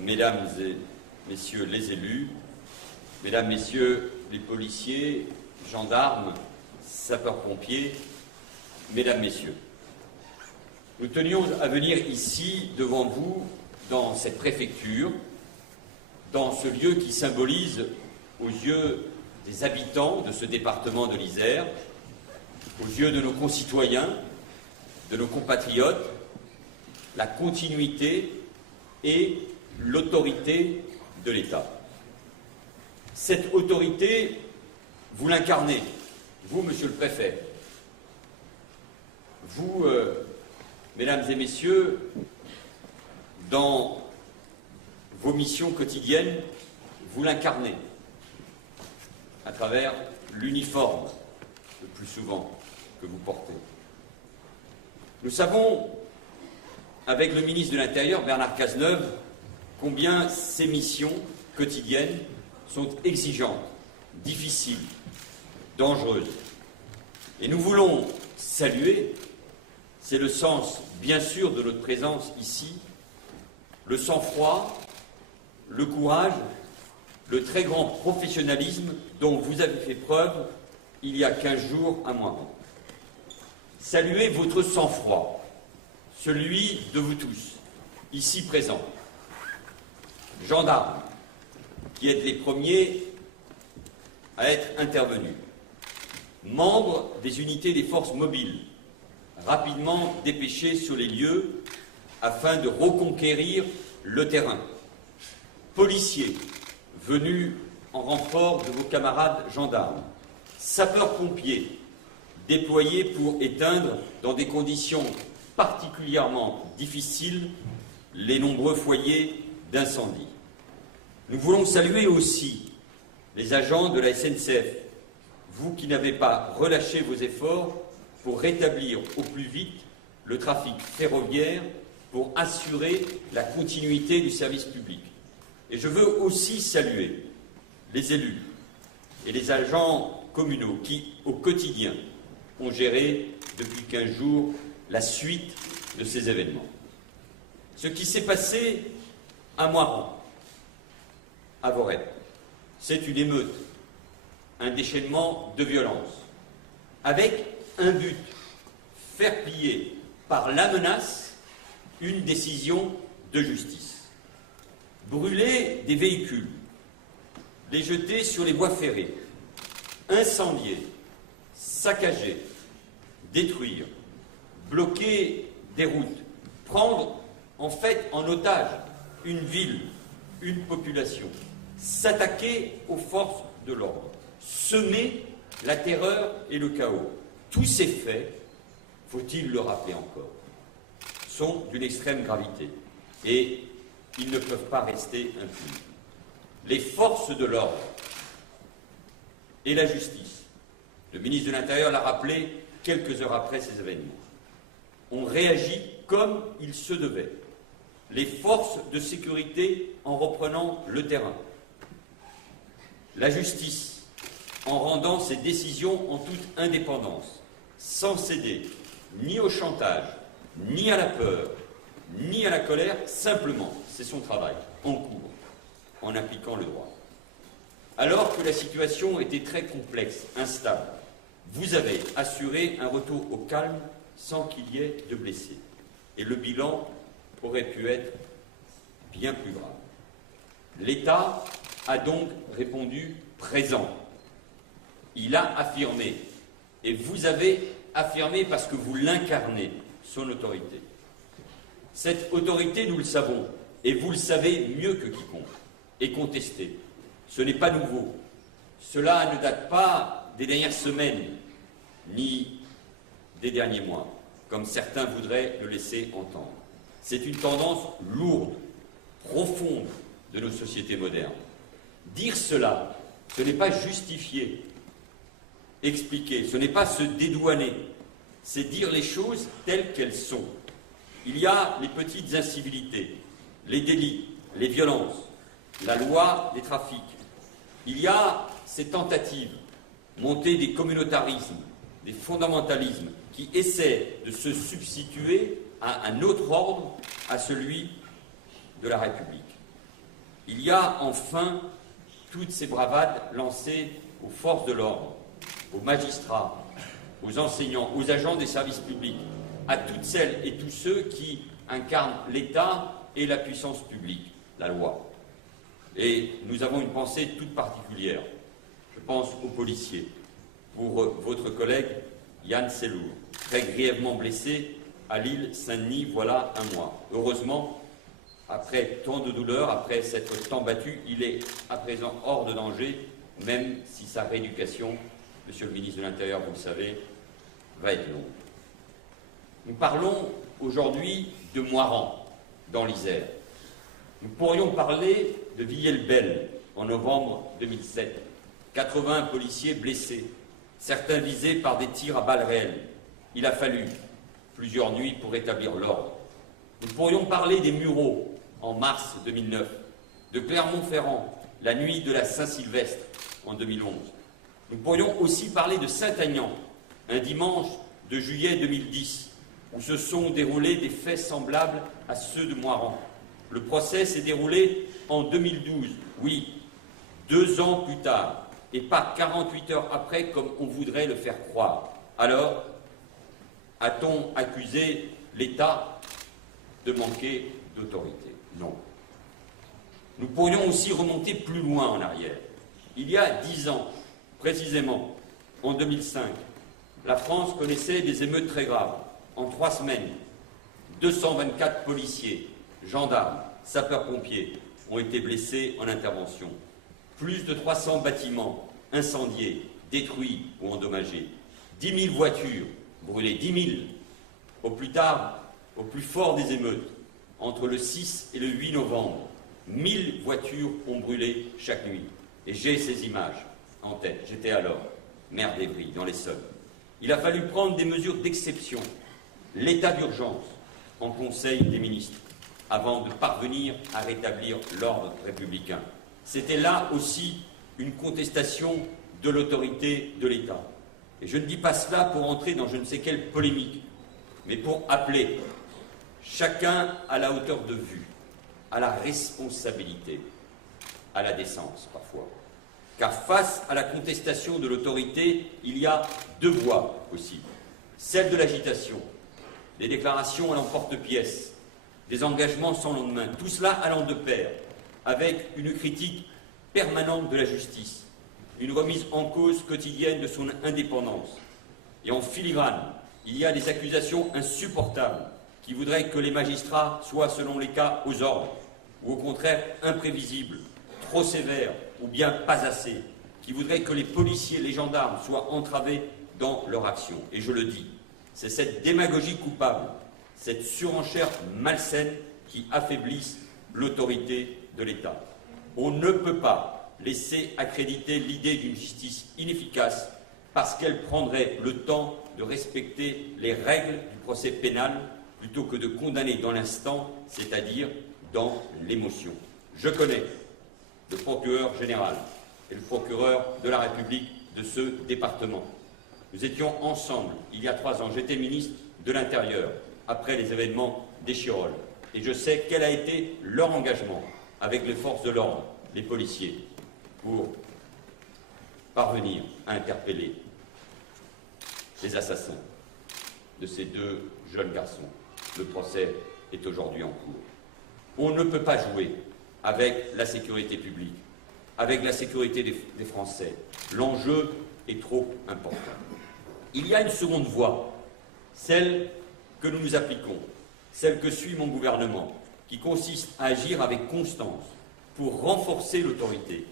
Mesdames et Messieurs les élus, Mesdames, Messieurs les policiers, gendarmes, sapeurs-pompiers, Mesdames, Messieurs, nous tenions à venir ici, devant vous, dans cette préfecture, dans ce lieu qui symbolise, aux yeux des habitants de ce département de l'Isère, aux yeux de nos concitoyens, de nos compatriotes, la continuité et l'autorité de l'État. Cette autorité, vous l'incarnez, vous, Monsieur le Préfet, vous, Mesdames et Messieurs, dans vos missions quotidiennes, vous l'incarnez à travers l'uniforme, le plus souvent, que vous portez. Nous savons, avec le ministre de l'Intérieur, Bernard Cazeneuve, combien ces missions quotidiennes sont exigeantes, difficiles, dangereuses. Et nous voulons saluer, c'est le sens, bien sûr, de notre présence ici, le sang-froid, le courage, le très grand professionnalisme dont vous avez fait preuve il y a 15 jours à Moiran. Saluez votre sang-froid, celui de vous tous, ici présents, gendarmes, qui êtes les premiers à être intervenus, membres des unités des forces mobiles, rapidement dépêchés sur les lieux afin de reconquérir le terrain, policiers venus en renfort de vos camarades gendarmes, sapeurs-pompiers déployés pour éteindre dans des conditions particulièrement difficiles les nombreux foyers d'incendie. Nous voulons saluer aussi les agents de la SNCF, vous qui n'avez pas relâché vos efforts pour rétablir au plus vite le trafic ferroviaire pour assurer la continuité du service public. Et je veux aussi saluer les élus et les agents communaux qui, au quotidien, ont géré depuis 15 jours la suite de ces événements. Ce qui s'est passé à Moiran, à Voreppe, c'est une émeute, un déchaînement de violence, avec un but, faire plier par la menace une décision de justice. Brûler des véhicules, les jeter sur les voies ferrées, incendier, saccager, détruire, bloquer des routes, prendre en fait en otage une ville, une population, s'attaquer aux forces de l'ordre, semer la terreur et le chaos. Tous ces faits, faut-il le rappeler encore, sont d'une extrême gravité et ils ne peuvent pas rester impunis. Les forces de l'ordre et la justice, le ministre de l'Intérieur l'a rappelé quelques heures après ces événements, ont réagi comme il se devait. Les forces de sécurité en reprenant le terrain. La justice en rendant ses décisions en toute indépendance, sans céder ni au chantage, ni à la peur, ni à la colère, simplement, c'est son travail, en cours, en appliquant le droit. Alors que la situation était très complexe, instable, vous avez assuré un retour au calme sans qu'il y ait de blessés. Et le bilan aurait pu être bien plus grave. L'État a donc répondu présent. Il a affirmé, et vous avez affirmé parce que vous l'incarnez, son autorité. Cette autorité, nous le savons, et vous le savez mieux que quiconque, est contestée. Ce n'est pas nouveau. Cela ne date pas des dernières semaines, ni des derniers mois, comme certains voudraient le laisser entendre. C'est une tendance lourde, profonde de nos sociétés modernes. Dire cela, ce n'est pas justifier, expliquer, ce n'est pas se dédouaner, c'est dire les choses telles qu'elles sont. Il y a les petites incivilités, les délits, les violences, la loi des trafics. Il y a ces tentatives, montées des communautarismes, des fondamentalismes, qui essaient de se substituer à un autre ordre, à celui de la République. Il y a enfin toutes ces bravades lancées aux forces de l'ordre, aux magistrats, aux enseignants, aux agents des services publics, à toutes celles et tous ceux qui incarnent l'État et la puissance publique, la loi. Et nous avons une pensée toute particulière, je pense aux policiers, pour votre collègue Yann Sellour, très grièvement blessé à l'île Saint-Denis voilà un mois. Heureusement, après tant de douleurs, après s'être tant battu, il est à présent hors de danger, même si sa rééducation, Monsieur le ministre de l'Intérieur, vous le savez, va être longue. Nous parlons aujourd'hui de Moirans, dans l'Isère. Nous pourrions parler de Villers-le-Bel, en novembre 2007. 80 policiers blessés, certains visés par des tirs à balles réelles. Il a fallu plusieurs nuits pour rétablir l'ordre. Nous pourrions parler des Mureaux, en mars 2009, de Clermont-Ferrand, la nuit de la Saint-Sylvestre, en 2011. Nous pourrions aussi parler de Saint-Aignan, un dimanche de juillet 2010, où se sont déroulés des faits semblables à ceux de Moirans. Le procès s'est déroulé en 2012, oui, 2 ans plus tard, et pas 48 heures après, comme on voudrait le faire croire. Alors, a-t-on accusé l'État de manquer d'autorité? Non. Nous pourrions aussi remonter plus loin en arrière. Il y a 10 ans, précisément, en 2005, la France connaissait des émeutes très graves. En 3 semaines, 224 policiers, gendarmes, sapeurs-pompiers ont été blessés en intervention. Plus de 300 bâtiments incendiés, détruits ou endommagés. 10 000 voitures brûlées, 10 000. Au plus tard, au plus fort des émeutes, entre le 6 et le 8 novembre, 1000 voitures ont brûlé chaque nuit. Et j'ai ces images en tête. J'étais alors maire d'Évry, dans l'Essonne. Il a fallu prendre des mesures d'exception, l'état d'urgence, en Conseil des ministres, avant de parvenir à rétablir l'ordre républicain. C'était là aussi une contestation de l'autorité de l'État. Et je ne dis pas cela pour entrer dans je ne sais quelle polémique, mais pour appeler chacun à la hauteur de vue, à la responsabilité, à la décence parfois. Car face à la contestation de l'autorité, il y a 2 voies possibles. Celle de l'agitation, des déclarations à l'emporte-pièce, des engagements sans lendemain, tout cela allant de pair avec une critique permanente de la justice, une remise en cause quotidienne de son indépendance. Et en filigrane, il y a des accusations insupportables qui voudraient que les magistrats soient, selon les cas, aux ordres, ou au contraire imprévisibles, trop sévères ou bien pas assez, qui voudraient que les policiers, les gendarmes soient entravés dans leur action. Et je le dis, c'est cette démagogie coupable, cette surenchère malsaine qui affaiblissent l'autorité de l'État. On ne peut pas laisser accréditer l'idée d'une justice inefficace parce qu'elle prendrait le temps de respecter les règles du procès pénal plutôt que de condamner dans l'instant, c'est-à-dire dans l'émotion. Je connais le procureur général et le procureur de la République de ce département. Nous étions ensemble il y a 3 ans. J'étais ministre de l'Intérieur après les événements d'Échirolles. Et je sais quel a été leur engagement avec les forces de l'ordre, les policiers, pour parvenir à interpeller les assassins de ces 2 jeunes garçons. Le procès est aujourd'hui en cours. On ne peut pas jouer avec la sécurité publique, avec la sécurité des Français. L'enjeu est trop important. Il y a une seconde voie, celle que nous nous appliquons, celle que suit mon gouvernement, qui consiste à agir avec constance pour renforcer l'autorité,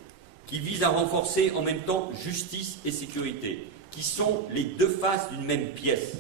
qui vise à renforcer en même temps justice et sécurité, qui sont les 2 faces d'une même pièce,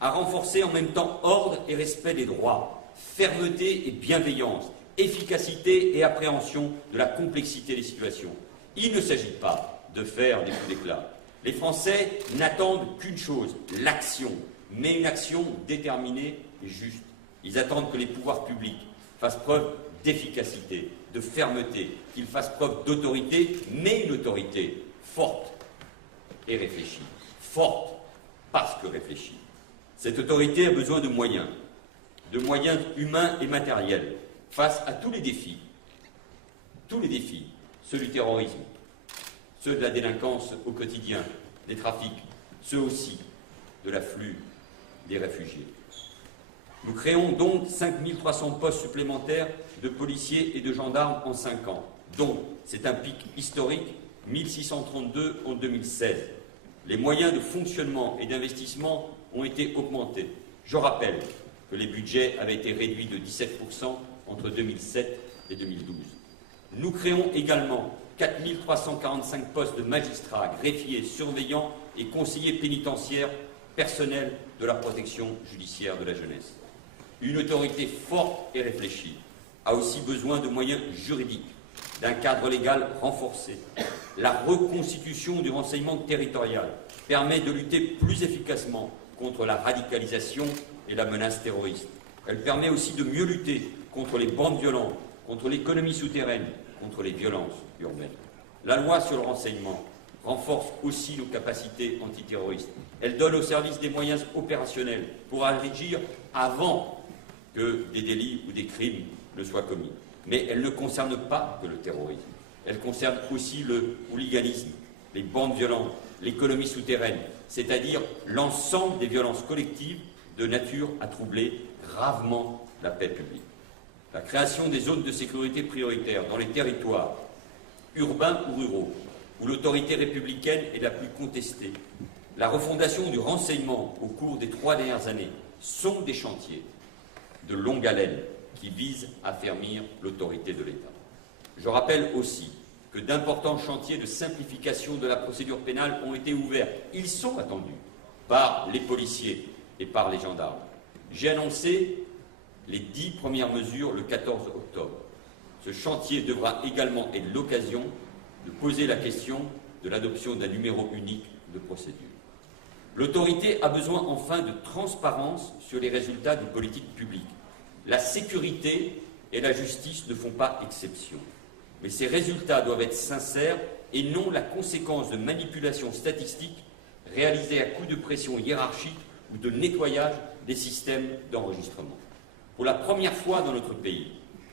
à renforcer en même temps ordre et respect des droits, fermeté et bienveillance, efficacité et appréhension de la complexité des situations. Il ne s'agit pas de faire des coups d'éclat. Les Français n'attendent qu'une chose, l'action, mais une action déterminée et juste. Ils attendent que les pouvoirs publics fassent preuve d'efficacité, de fermeté, qu'ils fassent preuve d'autorité, mais une autorité forte et réfléchie. Forte parce que réfléchie. Cette autorité a besoin de moyens humains et matériels, face à tous les défis tous les défis, ceux du terrorisme, ceux de la délinquance au quotidien, des trafics, ceux aussi de l'afflux des réfugiés. Nous créons donc 5300 postes supplémentaires de policiers et de gendarmes en 5 ans, dont, c'est un pic historique, 1632 en 2016. Les moyens de fonctionnement et d'investissement ont été augmentés. Je rappelle que les budgets avaient été réduits de 17% entre 2007 et 2012. Nous créons également 4345 postes de magistrats, greffiers, surveillants et conseillers pénitentiaires, personnels de la protection judiciaire de la jeunesse. Une autorité forte et réfléchie a aussi besoin de moyens juridiques, d'un cadre légal renforcé. La reconstitution du renseignement territorial permet de lutter plus efficacement contre la radicalisation et la menace terroriste. Elle permet aussi de mieux lutter contre les bandes violentes, contre l'économie souterraine, contre les violences urbaines. La loi sur le renseignement renforce aussi nos capacités antiterroristes. Elle donne aux services des moyens opérationnels pour agir avant que des délits ou des crimes ne soient commis. Mais elle ne concerne pas que le terrorisme. Elle concerne aussi le hooliganisme, les bandes violentes, l'économie souterraine, c'est-à-dire l'ensemble des violences collectives de nature à troubler gravement la paix publique. La création des zones de sécurité prioritaires dans les territoires, urbains ou ruraux, où l'autorité républicaine est la plus contestée, la refondation du renseignement au cours des 3 dernières années sont des chantiers de longue haleine qui visent à affermir l'autorité de l'État. Je rappelle aussi que d'importants chantiers de simplification de la procédure pénale ont été ouverts. Ils sont attendus par les policiers et par les gendarmes. J'ai annoncé les 10 premières mesures le 14 octobre. Ce chantier devra également être l'occasion de poser la question de l'adoption d'un numéro unique de procédure. L'autorité a besoin enfin de transparence sur les résultats des politiques publiques. La sécurité et la justice ne font pas exception. Mais ces résultats doivent être sincères et non la conséquence de manipulations statistiques réalisées à coups de pression hiérarchique ou de nettoyage des systèmes d'enregistrement. Pour la première fois dans notre pays,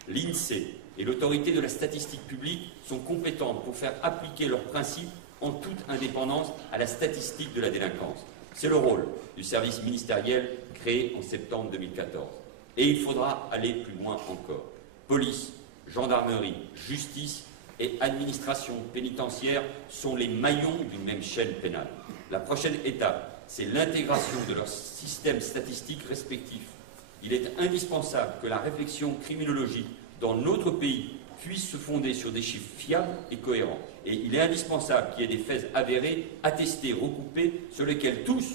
l'INSEE et l'autorité de la statistique publique sont compétentes pour faire appliquer leurs principes en toute indépendance à la statistique de la délinquance. C'est le rôle du service ministériel créé en septembre 2014. Et il faudra aller plus loin encore. Police, gendarmerie, justice et administration pénitentiaire sont les maillons d'une même chaîne pénale. La prochaine étape, c'est l'intégration de leurs systèmes statistiques respectifs. Il est indispensable que la réflexion criminologique dans notre pays puisse se fonder sur des chiffres fiables et cohérents. Et il est indispensable qu'il y ait des faits avérés, attestés, recoupés, sur lesquels tous,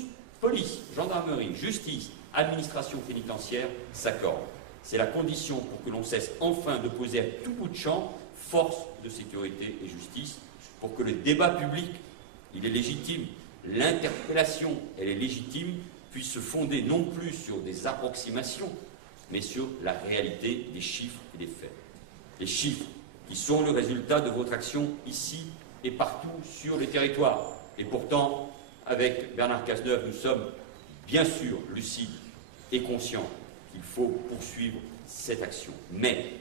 police, gendarmerie, justice, administration pénitentiaire, s'accordent. C'est la condition pour que l'on cesse enfin de poser à tout bout de champ force de sécurité et justice, pour que le débat public, il est légitime, l'interpellation, elle est légitime, puisse se fonder non plus sur des approximations, mais sur la réalité des chiffres et des faits. Les chiffres qui sont le résultat de votre action ici et partout sur les territoires. Et pourtant, avec Bernard Cazeneuve, nous sommes bien sûr lucides et conscients qu'il faut poursuivre cette action. Mais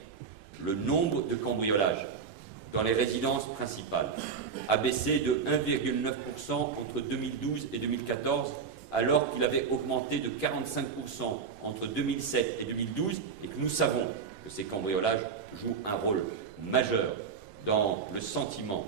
le nombre de cambriolages dans les résidences principales a baissé de 1,9% entre 2012 et 2014, alors qu'il avait augmenté de 45% entre 2007 et 2012, et que nous savons que ces cambriolages jouent un rôle majeur dans le sentiment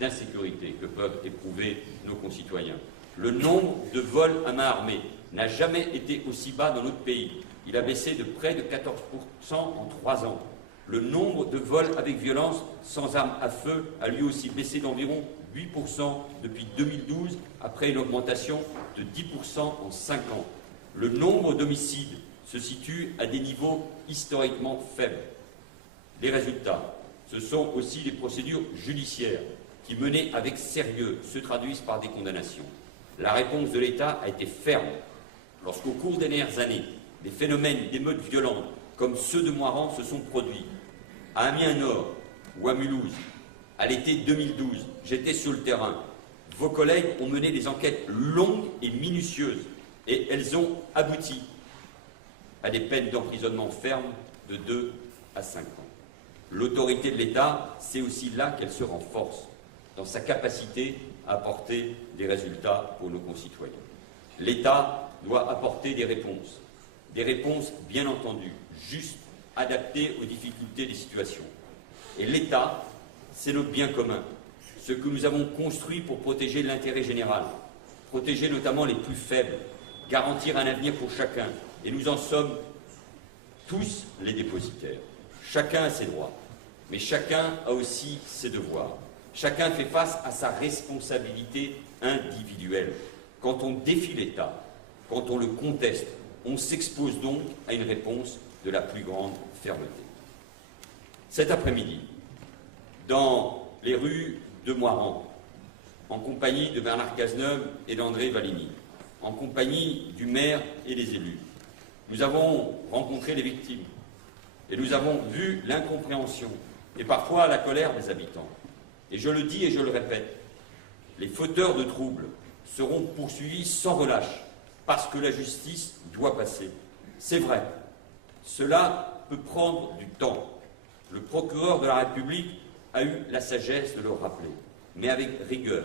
d'insécurité que peuvent éprouver nos concitoyens. Le nombre de vols à main armée n'a jamais été aussi bas dans notre pays. Il a baissé de près de 14% en 3 ans. Le nombre de vols avec violence sans arme à feu a lui aussi baissé d'environ 8% depuis 2012, après une augmentation de 10% en 5 ans. Le nombre d'homicides se situe à des niveaux historiquement faibles. Les résultats, ce sont aussi les procédures judiciaires qui, menées avec sérieux, se traduisent par des condamnations. La réponse de l'État a été ferme. Lorsqu'au cours des dernières années, des phénomènes d'émeutes violentes comme ceux de Moirans se sont produits, à Amiens-Nord ou à Mulhouse, à l'été 2012, j'étais sur le terrain. Vos collègues ont mené des enquêtes longues et minutieuses, et elles ont abouti à des peines d'emprisonnement ferme de 2 à 5 ans. L'autorité de l'État, c'est aussi là qu'elle se renforce, dans sa capacité à apporter des résultats pour nos concitoyens. L'État doit apporter des réponses bien entendu, justes, adaptées aux difficultés des situations. Et l'État, c'est notre bien commun, ce que nous avons construit pour protéger l'intérêt général, protéger notamment les plus faibles, garantir un avenir pour chacun. Et nous en sommes tous les dépositaires. Chacun a ses droits, mais chacun a aussi ses devoirs. Chacun fait face à sa responsabilité individuelle. Quand on défie l'État, quand on le conteste, on s'expose donc à une réponse de la plus grande fermeté. Cet après-midi, dans les rues de Moirans, en compagnie de Bernard Cazeneuve et d'André Valigny, en compagnie du maire et des élus, nous avons rencontré les victimes et nous avons vu l'incompréhension et parfois la colère des habitants. Et je le dis et je le répète, les fauteurs de troubles seront poursuivis sans relâche parce que la justice doit passer. C'est vrai, cela peut prendre du temps. Le procureur de la République a eu la sagesse de le rappeler, mais avec rigueur,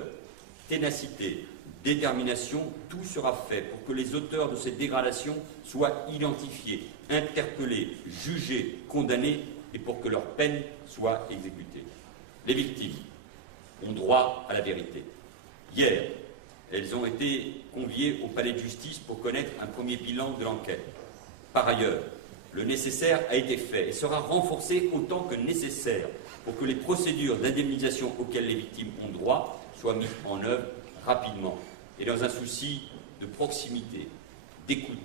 ténacité, détermination, tout sera fait pour que les auteurs de ces dégradations soient identifiés, interpellés, jugés, condamnés et pour que leur peine soit exécutée. Les victimes ont droit à la vérité. Hier, elles ont été conviées au palais de justice pour connaître un premier bilan de l'enquête. Par ailleurs, le nécessaire a été fait et sera renforcé autant que nécessaire pour que les procédures d'indemnisation auxquelles les victimes ont droit soient mises en œuvre rapidement et dans un souci de proximité, d'écoute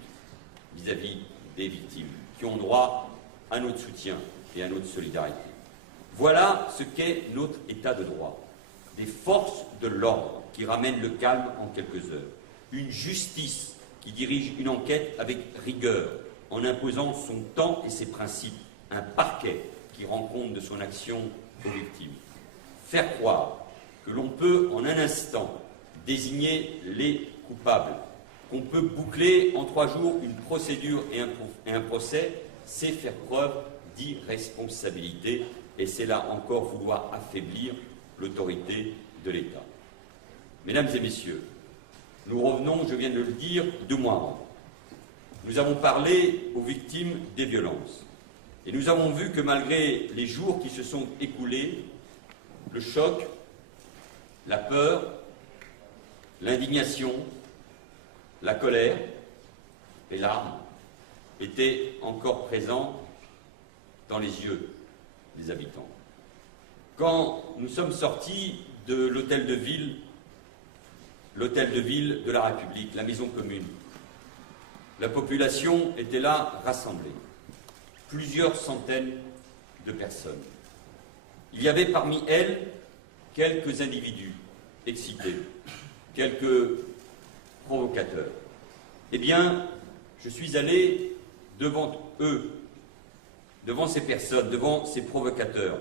vis-à-vis des victimes qui ont droit à notre soutien et à notre solidarité. Voilà ce qu'est notre État de droit. Des forces de l'ordre qui ramènent le calme en quelques heures. Une justice qui dirige une enquête avec rigueur en imposant son temps et ses principes. Un parquet qui rend compte de son action aux victimes. Faire croire que l'on peut en un instant désigner les coupables, qu'on peut boucler en 3 jours une procédure et un procès, c'est faire preuve d'irresponsabilité et c'est là encore vouloir affaiblir l'autorité de l'État. Mesdames et messieurs, nous revenons, je viens de le dire, de Moirans. Nous avons parlé aux victimes des violences et nous avons vu que malgré les jours qui se sont écoulés, le choc, la peur, l'indignation, la colère, les larmes étaient encore présents dans les yeux des habitants. Quand nous sommes sortis de l'hôtel de ville de la République, la maison commune, la population était là rassemblée, plusieurs centaines de personnes. Il y avait parmi elles quelques individus excités, quelques provocateurs. Eh bien, je suis allé devant eux, devant ces personnes, devant ces provocateurs,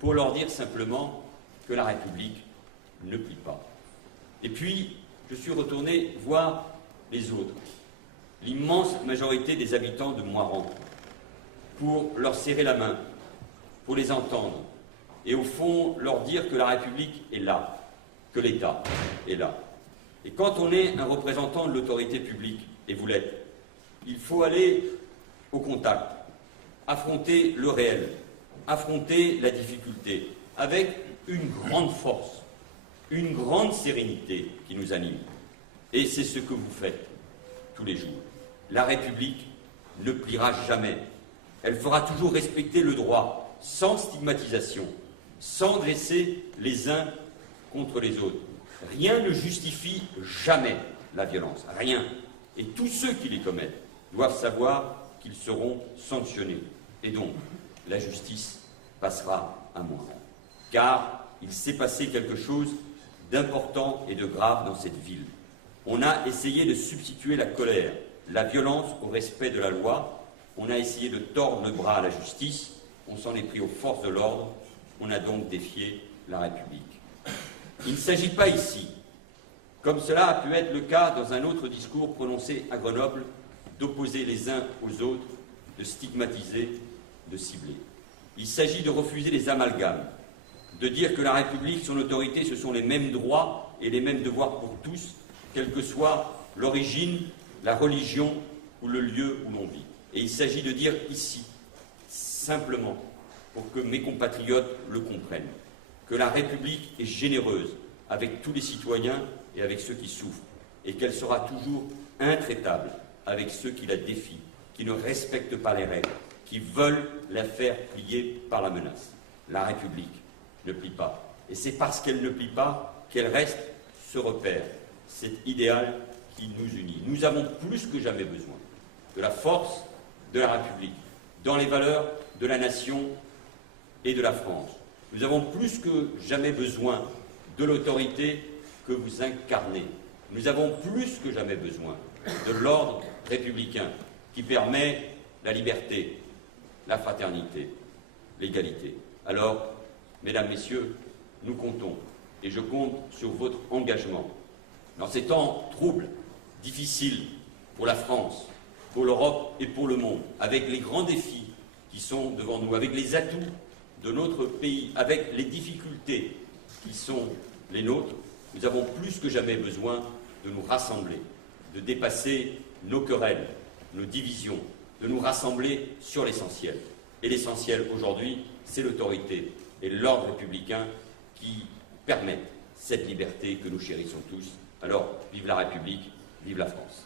pour leur dire simplement que la République ne plie pas. Et puis, je suis retourné voir les autres, l'immense majorité des habitants de Moirans, pour leur serrer la main, pour les entendre, et au fond leur dire que la République est là, que l'État est là. Et quand on est un représentant de l'autorité publique, et vous l'êtes, il faut aller au contact, affronter le réel, affronter la difficulté, avec une grande force, une grande sérénité qui nous anime. Et c'est ce que vous faites tous les jours. La République ne pliera jamais. Elle fera toujours respecter le droit, sans stigmatisation, sans dresser les uns contre les autres. Rien ne justifie jamais la violence, rien. Et tous ceux qui les commettent doivent savoir qu'ils seront sanctionnés. Et donc, la justice passera à Moirans. Car il s'est passé quelque chose d'important et de grave dans cette ville. On a essayé de substituer la colère, la violence au respect de la loi. On a essayé de tordre le bras à la justice. On s'en est pris aux forces de l'ordre. On a donc défié la République. Il ne s'agit pas ici, comme cela a pu être le cas dans un autre discours prononcé à Grenoble, d'opposer les uns aux autres, de stigmatiser, de cibler. Il s'agit de refuser les amalgames, de dire que la République, son autorité, ce sont les mêmes droits et les mêmes devoirs pour tous, quelle que soit l'origine, la religion ou le lieu où l'on vit. Et il s'agit de dire ici, simplement, pour que mes compatriotes le comprennent, que la République est généreuse avec tous les citoyens et avec ceux qui souffrent, et qu'elle sera toujours intraitable avec ceux qui la défient, qui ne respectent pas les règles, qui veulent la faire plier par la menace. La République ne plie pas. Et c'est parce qu'elle ne plie pas qu'elle reste ce repère, cet idéal qui nous unit. Nous avons plus que jamais besoin de la force de la République, dans les valeurs de la nation et de la France. Nous avons plus que jamais besoin de l'autorité que vous incarnez. Nous avons plus que jamais besoin de l'ordre républicain qui permet la liberté, la fraternité, l'égalité. Alors, mesdames, messieurs, nous comptons, et je compte sur votre engagement. Dans ces temps troubles, difficiles pour la France, pour l'Europe et pour le monde, avec les grands défis qui sont devant nous, avec les atouts de notre pays, avec les difficultés qui sont les nôtres, nous avons plus que jamais besoin de nous rassembler, de dépasser nos querelles, nos divisions, de nous rassembler sur l'essentiel. Et l'essentiel aujourd'hui, c'est l'autorité et l'ordre républicain qui permettent cette liberté que nous chérissons tous. Alors, vive la République, vive la France.